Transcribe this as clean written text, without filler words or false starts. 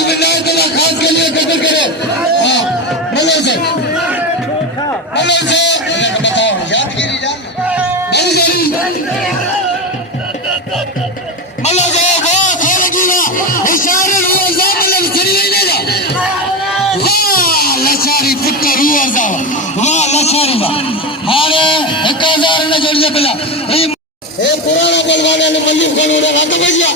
खास के लिए कदर करो। हाँ बोलो से बताओ यादगिरी जान मला जाओ बहुत है लगीना इशारे रुआ जा मतलब सरी नहीं जा वाह लचारी पुत्र रुआ जा वाह लचारी वाह हारे 1000 ने जोड़ दे पहला ए पुराना बलवान ने मल्लिक खान और रात भैया